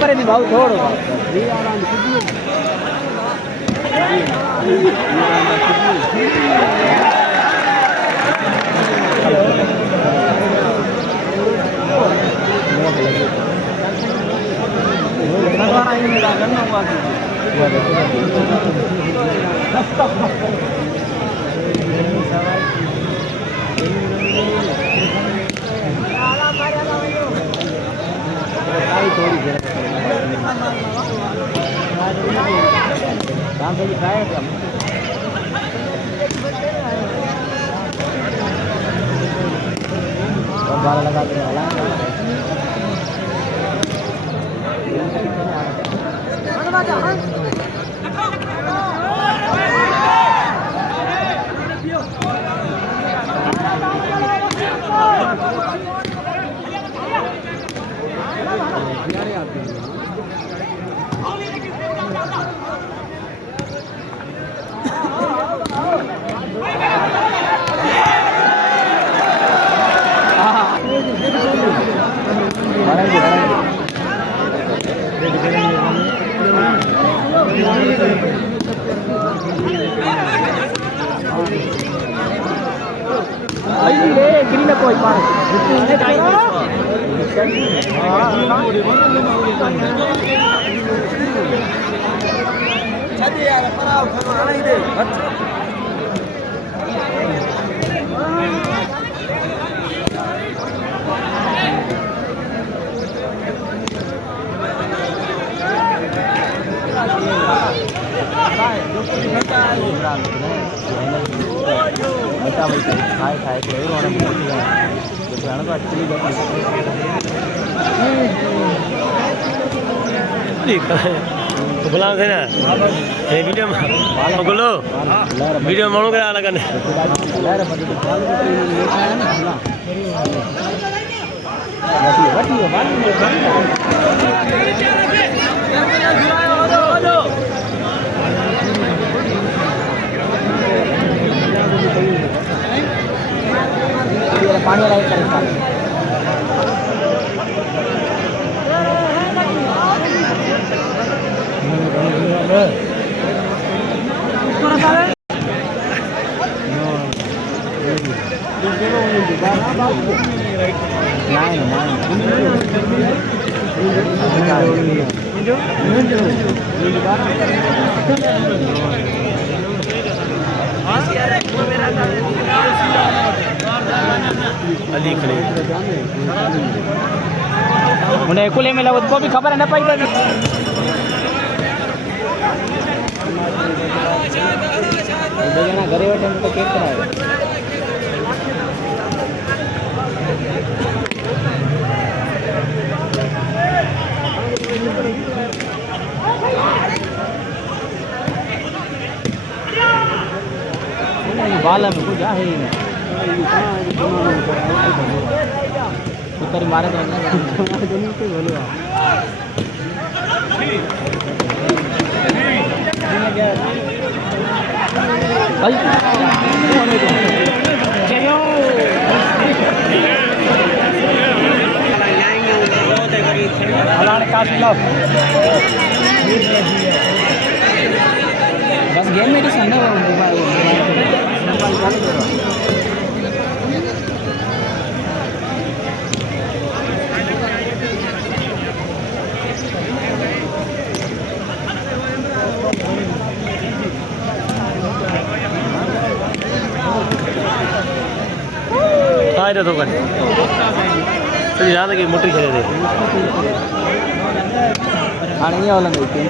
पर नहीं भाव छोड़ो लगा कोई तो गुलाम थे ना वीडियो बोलो वीडियो मानो करा लगा ने पानी लाइट करें उन्हें कुले में लगो को भी खबर है ना पाई ना घरे बैठे तो केक कराए बाल में कुछ है उत्तर मारे तो बस गेम में तो संडे आए तो कर चलिए ज़्यादा की मोटी खेले थे हाँ नहीं वाला नहीं तीन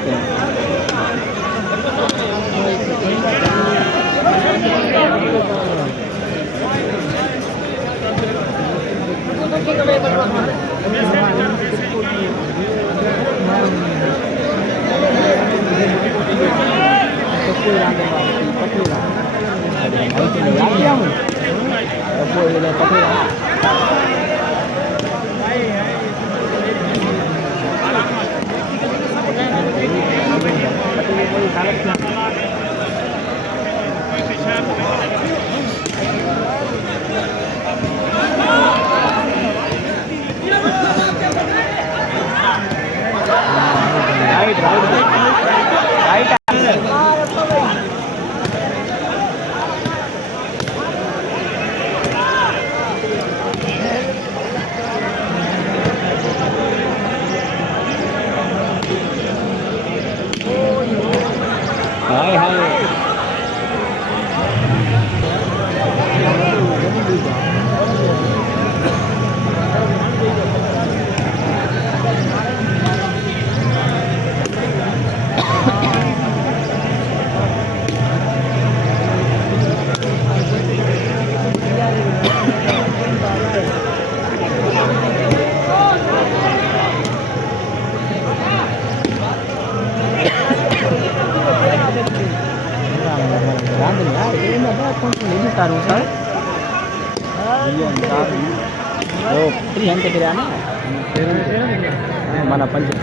ini taruh saya. Iya, ntar. Oh, ini yang kira mana? Mana panjang?